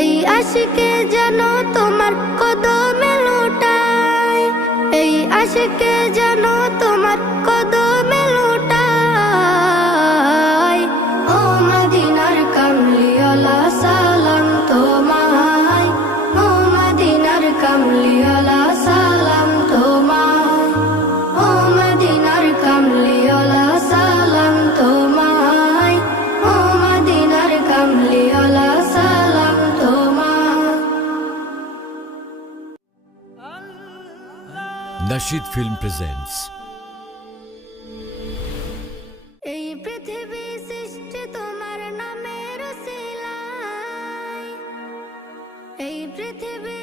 এই আশিকে যেন তোমার কদমে লুটাই, এই আশিকে যেন তোমার কদমে লুটাই। ও মদিনার কামলিওয়ালা সালাম তোমায়, ও মদিনার কামলিওয়ালা সালাম তোমায়, ও মদিনার কামলিওয়ালা সালাম তোমায়, ও মদিনার কামলিওয়ালা সালাম তোমায়। Nasheed Film presents এই পৃথিবী সৃষ্টি তোমার নামের উসিলায়, এই পৃথিবী